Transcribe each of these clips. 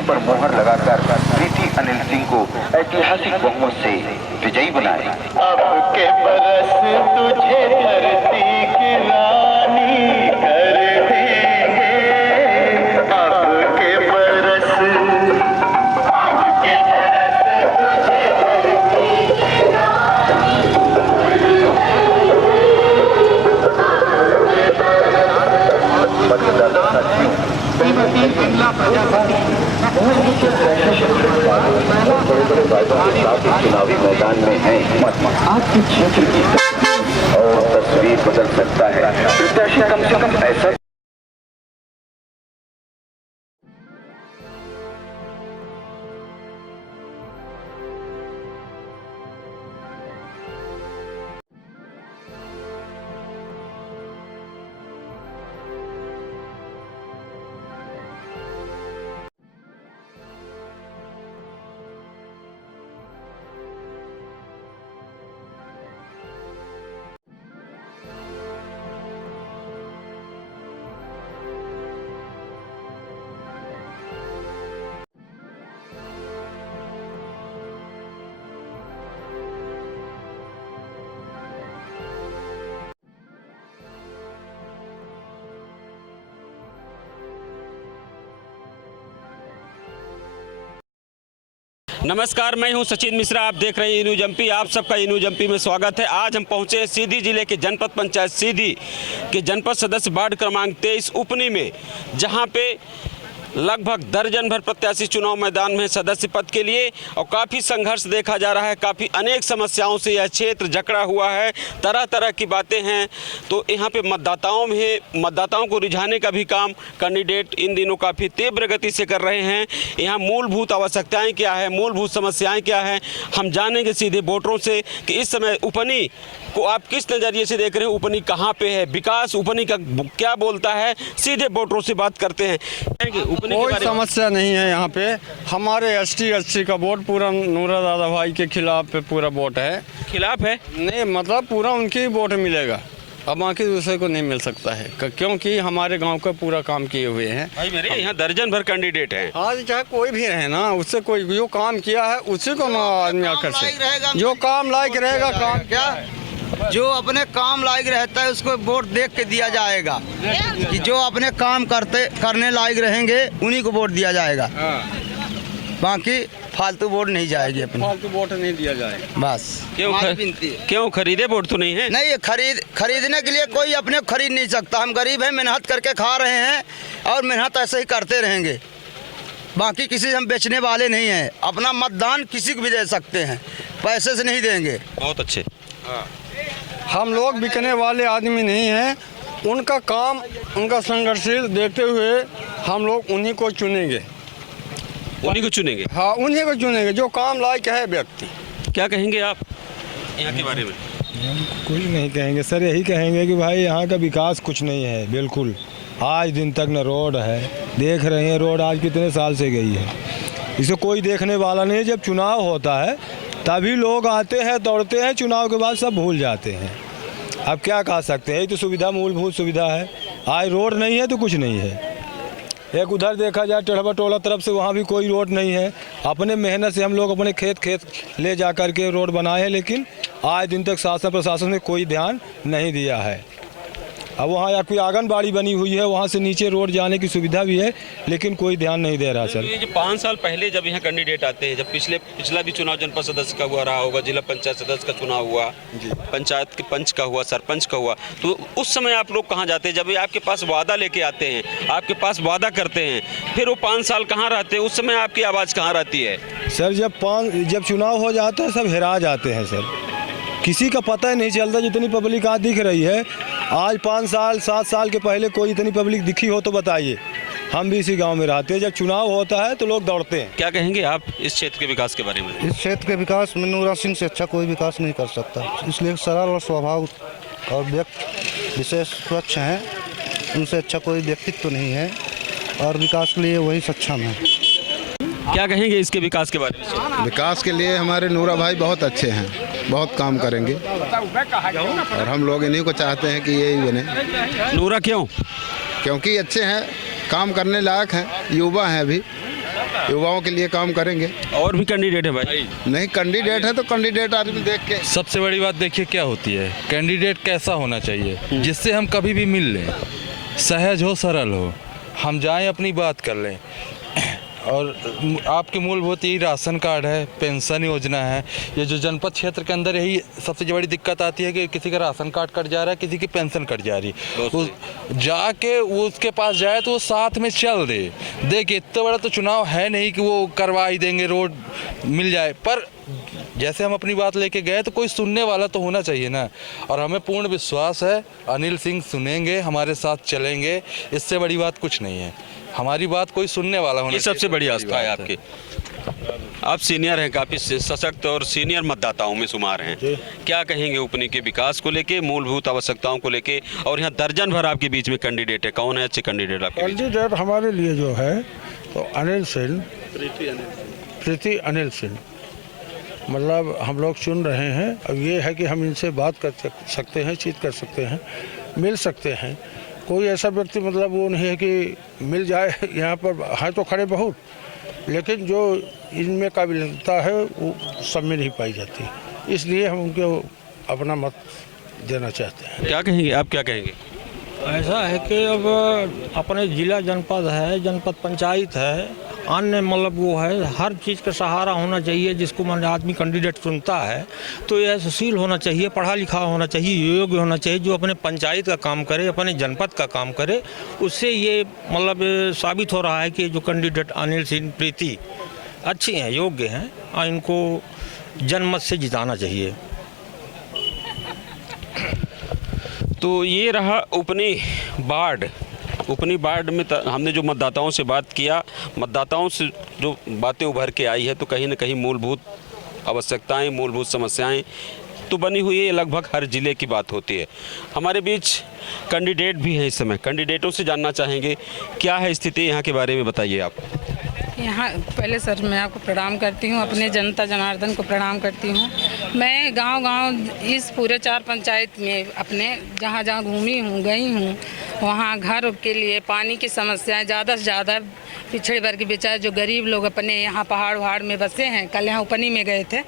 सीटों पर मोहर लगाकर प्रीति अनिल सिंह को ऐतिहासिक बहुमत से विजयी बनाए। अब के बरस तुझे धरती की रानी कर देंगे, अब के बरस चुनावी मैदान में है। आपके क्षेत्र की और तस्वीर बदल सकता है। प्रत्याशी कम से कम ऐसा नमस्कार, मैं हूं सचिन मिश्रा। आप देख रहे हैं न्यूज एमपी। आप सबका न्यूज एमपी में स्वागत है। आज हम पहुंचे हैं सीधी जिले के जनपद पंचायत सीधी के जनपद सदस्य वार्ड क्रमांक 23 उपनी में, जहां पे लगभग दर्जन भर प्रत्याशी चुनाव मैदान में सदस्य पद के लिए और काफ़ी संघर्ष देखा जा रहा है। काफ़ी अनेक समस्याओं से यह क्षेत्र जकड़ा हुआ है, तरह तरह की बातें हैं। तो यहाँ पे मतदाताओं को रिझाने का भी काम कैंडिडेट इन दिनों काफ़ी तीव्र गति से कर रहे हैं। यहाँ मूलभूत आवश्यकताएं क्या है, मूलभूत समस्याएं क्या हैं, हम जानेंगे सीधे वोटरों से कि इस समय उपनी को आप किस नज़रिए से देख रहे हैं। उपनी कहाँ पे है, विकास उपनी का क्या बोलता है, सीधे वोटरों से बात करते हैं। कोई समस्या नहीं है यहाँ पे। हमारे एसटी का वोट पूरा नूरा दादा भाई के खिलाफ पे पूरा वोट है। खिलाफ है नहीं, मतलब पूरा उनकी वोट मिलेगा, अब बाकी दूसरे को नहीं मिल सकता है, क्योंकि हमारे गांव का पूरा काम किए हुए हैं। भाई मेरे यहाँ दर्जन भर कैंडिडेट हैं। आज चाहे कोई भी रहे ना, उससे कोई जो काम किया है उसी को ना आदमी आकर से जो काम लायक रहेगा, काम क्या जो अपने काम लायक रहता है उसको वोट देख के दिया जाएगा, कि जो अपने काम करने लायक रहेंगे उन्हीं को वोट दिया जाएगा। बाकी फालतू वोट नहीं जाएगी, अपने फालतू वोट नहीं दिया जाएगा। बस क्यों खरीदे वोट तो नहीं है? नहीं, खरीदने के लिए कोई अपने खरीद नहीं सकता। हम गरीब हैं, मेहनत करके खा रहे हैं और मेहनत ऐसे ही करते रहेंगे। बाकी किसी से हम बेचने वाले नहीं हैं। अपना मतदान किसी को भी दे सकते हैं, पैसे से नहीं देंगे। बहुत अच्छे। हम लोग बिकने वाले आदमी नहीं हैं। उनका काम, उनका संघर्षशील देखते हुए हम लोग उन्हीं को चुनेंगे। उन्हीं को चुनेंगे? हाँ, उन्हीं को चुनेंगे जो काम लायक है व्यक्ति। क्या कहेंगे आप यहाँ के बारे में? कुछ नहीं कहेंगे सर, यही कहेंगे कि भाई यहाँ का विकास कुछ नहीं है बिल्कुल। आज दिन तक न रोड है, देख रहे हैं रोड आज कितने साल से गई है, इसे कोई देखने वाला नहीं। जब चुनाव होता है तभी लोग आते हैं, दौड़ते हैं, चुनाव के बाद सब भूल जाते हैं। अब क्या कह सकते हैं, ये तो सुविधा मूलभूत सुविधा है। आज रोड नहीं है तो कुछ नहीं है। एक उधर देखा जाए टेढ़वा टोला तरफ से, वहाँ भी कोई रोड नहीं है। अपने मेहनत से हम लोग अपने खेत ले जा कर के रोड बनाए हैं, लेकिन आज दिन तक शासन प्रशासन ने कोई ध्यान नहीं दिया है। अब वहाँ या कोई आंगनबाड़ी बनी हुई है, वहाँ से नीचे रोड जाने की सुविधा भी है, लेकिन कोई ध्यान नहीं दे रहा सर। ये जो 5 साल पहले जब यहाँ कैंडिडेट आते हैं, जब पिछला भी चुनाव जनपद सदस्य का हुआ रहा होगा, जिला पंचायत सदस्य का चुनाव हुआ, पंचायत के पंच का हुआ, सरपंच का हुआ, तो उस समय आप लोग कहाँ जाते हैं? जब ये आपके पास वादा लेके आते हैं, आपके पास वादा करते हैं, फिर वो 5 साल कहाँ रहते हैं? उस समय आपकी आवाज़ कहाँ रहती है? सर जब चुनाव हो जाता है सब हेरा जाते हैं सर, किसी का पता ही नहीं चलता। जितनी पब्लिक आज दिख रही है, आज 5 साल 7 साल के पहले कोई इतनी पब्लिक दिखी हो तो बताइए। हम भी इसी गांव में रहते हैं, जब चुनाव होता है तो लोग दौड़ते हैं। क्या कहेंगे आप इस क्षेत्र के विकास के बारे में? इस क्षेत्र के विकास में नूरा सिंह से अच्छा कोई विकास नहीं कर सकता, इसलिए सरल और स्वभाव और व्यक्ति विशेष स्वच्छ हैं, उनसे अच्छा कोई व्यक्तित्व तो नहीं है और विकास के लिए वही सक्षम है। क्या कहेंगे इसके विकास के बारे में? विकास के लिए हमारे नूरा भाई बहुत अच्छे हैं, बहुत काम करेंगे और हम लोग इन्हीं को चाहते हैं कि यही बने। नूरा क्यों? क्योंकि अच्छे हैं, काम करने लायक हैं, युवा हैं अभी, युवाओं के लिए काम करेंगे। और भी कैंडिडेट है भाई? नहीं, कैंडिडेट है तो कैंडिडेट आदमी देख के। सबसे बड़ी बात देखिए क्या होती है, कैंडिडेट कैसा होना चाहिए जिससे हम कभी भी मिल लें, सहज हो, सरल हो, हम जाएं अपनी बात कर लें। और आपके मूलभूत यही राशन कार्ड है, पेंशन योजना है। ये जो जनपद क्षेत्र के अंदर यही सबसे बड़ी दिक्कत आती है कि किसी का राशन कार्ड कट जा रहा है, किसी की पेंशन कट जा रही है। जाके वो उसके पास जाए तो वो साथ में चल दे। देखिए इतना बड़ा तो चुनाव है नहीं कि वो करवा ही देंगे, रोड मिल जाए, पर जैसे हम अपनी बात लेके गए तो कोई सुनने वाला तो होना चाहिए ना। और हमें पूर्ण विश्वास है अनिल सिंह सुनेंगे, हमारे साथ चलेंगे, इससे बड़ी बात कुछ नहीं है। हमारी बात कोई सुनने वाला होना, ये सबसे बड़ी आस्था है आपकी। आप सीनियर हैं, काफ़ी सशक्त और सीनियर मतदाताओं में शुमार हैं। क्या कहेंगे उपनी के विकास को लेके, मूलभूत आवश्यकताओं को लेके? और यहाँ दर्जन भर आपके बीच में कैंडिडेट है, कौन है अच्छे कैंडिडेट आपके बीच? कैंडिडेट हमारे लिए जो है तो अनिल सिंह, प्रीति अनिल सिंह, मतलब हम लोग चुन रहे हैं। अब ये है कि हम इनसे बात कर सकते हैं, चीत कर सकते हैं, मिल सकते हैं। कोई ऐसा व्यक्ति मतलब वो नहीं है कि मिल जाए, यहाँ पर हैं तो खड़े बहुत, लेकिन जो इनमें काबिलियता है वो सब में नहीं पाई जाती, इसलिए हम उनको अपना मत देना चाहते हैं। क्या कहेंगे आप, क्या कहेंगे? ऐसा है कि अब अपने जिला जनपद है, जनपद पंचायत है, अन्य मतलब वो है, हर चीज़ का सहारा होना चाहिए। जिसको मान आदमी कैंडिडेट चुनता है तो यह सुशील होना चाहिए, पढ़ा लिखा होना चाहिए, योग्य होना चाहिए, जो अपने पंचायत का काम करे, अपने जनपद का काम करे। उससे ये मतलब साबित हो रहा है कि जो कैंडिडेट अनिल सिंह, प्रीति अच्छी हैं, योग्य हैं, और इनको जनमत से जिताना चाहिए। तो ये रहा उपनी बाढ़ में हमने जो मतदाताओं से बात किया, मतदाताओं से जो बातें उभर के आई है, तो कहीं ना कहीं मूलभूत आवश्यकताएं, मूलभूत समस्याएं तो बनी हुई है। लगभग हर जिले की बात होती है। हमारे बीच कैंडिडेट भी हैं इस समय, कैंडिडेटों से जानना चाहेंगे क्या है स्थिति यहाँ के बारे में, बताइए आप। यहाँ पहले सर मैं आपको प्रणाम करती हूँ, अपने जनता जनार्दन को प्रणाम करती हूँ। मैं गांव-गांव इस पूरे 4 पंचायत में अपने जहाँ जहाँ घूमी हूँ, गई हूँ, वहाँ घर के लिए पानी की समस्याएं ज़्यादा से ज़्यादा पिछड़े वर्ग के बेचारे जो गरीब लोग अपने यहाँ पहाड़ में बसे हैं, कल यहाँ उपनी में गए थे,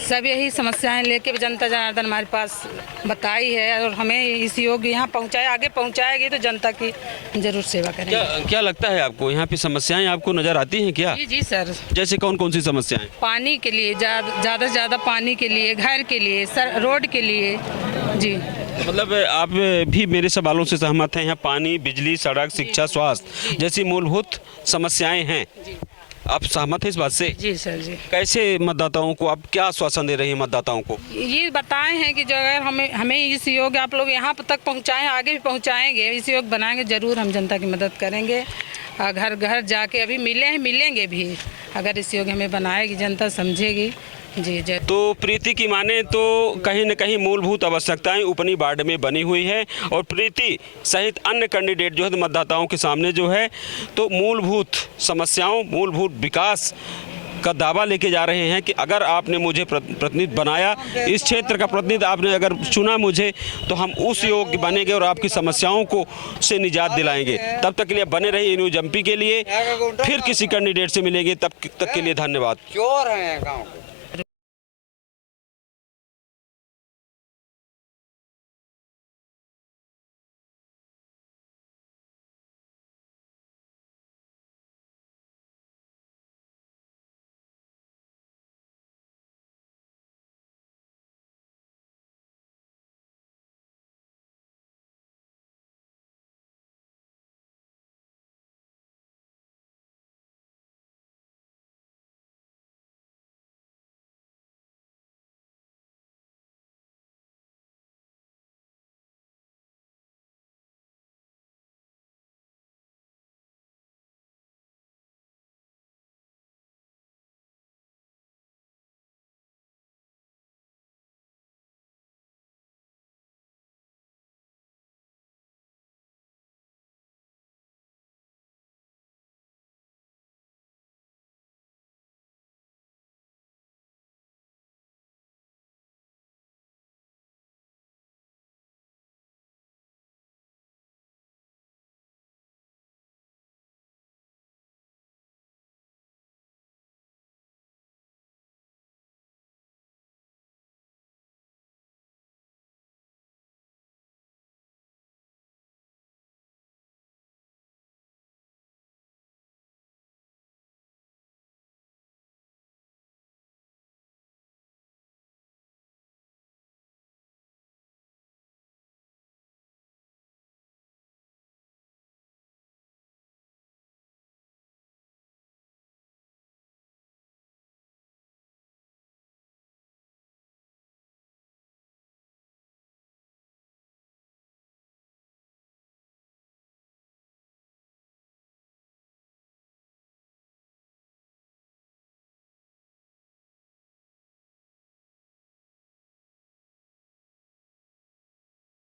सब यही समस्याएं लेके जनता जनार्दन हमारे पास बताई है और हमें इस योग यहाँ पहुँचाया, आगे पहुँचाएगी तो जनता की जरूर सेवा करेंगे। क्या लगता है आपको, यहाँ पे समस्याएं आपको नजर आती हैं क्या? जी सर। जैसे कौन कौन सी समस्याएं? पानी के लिए, ज़्यादा से ज़्यादा पानी के लिए, घर के लिए, रोड के लिए। जी मतलब आप भी मेरे सवालों से सहमत हैं? यहाँ पानी, बिजली, सड़क, शिक्षा, स्वास्थ्य जैसी मूलभूत समस्याएं हैं, आप सहमत हैं इस बात से? जी सर जी। कैसे मतदाताओं को आप क्या आश्वासन दे रहे हैं मतदाताओं को? ये बताए हैं कि जो अगर हमें इस योग आप लोग यहाँ तक पहुँचाएं, आगे भी पहुँचाएंगे, इस योग बनाएंगे, ज़रूर हम जनता की मदद करेंगे। घर घर जाके अभी मिलेंगे भी, अगर इस योग हमें बनाएगी, जनता समझेगी। जी जी। तो प्रीति की माने तो कहीं न कहीं मूलभूत आवश्यकताएं उपनी वार्ड में बनी हुई है, और प्रीति सहित अन्य कैंडिडेट जो है मतदाताओं के सामने जो है तो मूलभूत समस्याओं, मूलभूत विकास का दावा लेके जा रहे हैं कि अगर आपने मुझे प्रतिनिधि बनाया, इस क्षेत्र का प्रतिनिधि आपने अगर चुना मुझे, तो हम उस योग्य बनेंगे और आपकी समस्याओं को से निजात दिलाएंगे। तब तक के लिए बने रहिए न्यूज एमपी के लिए, फिर किसी कैंडिडेट से मिलेंगे, तब तक के लिए धन्यवाद।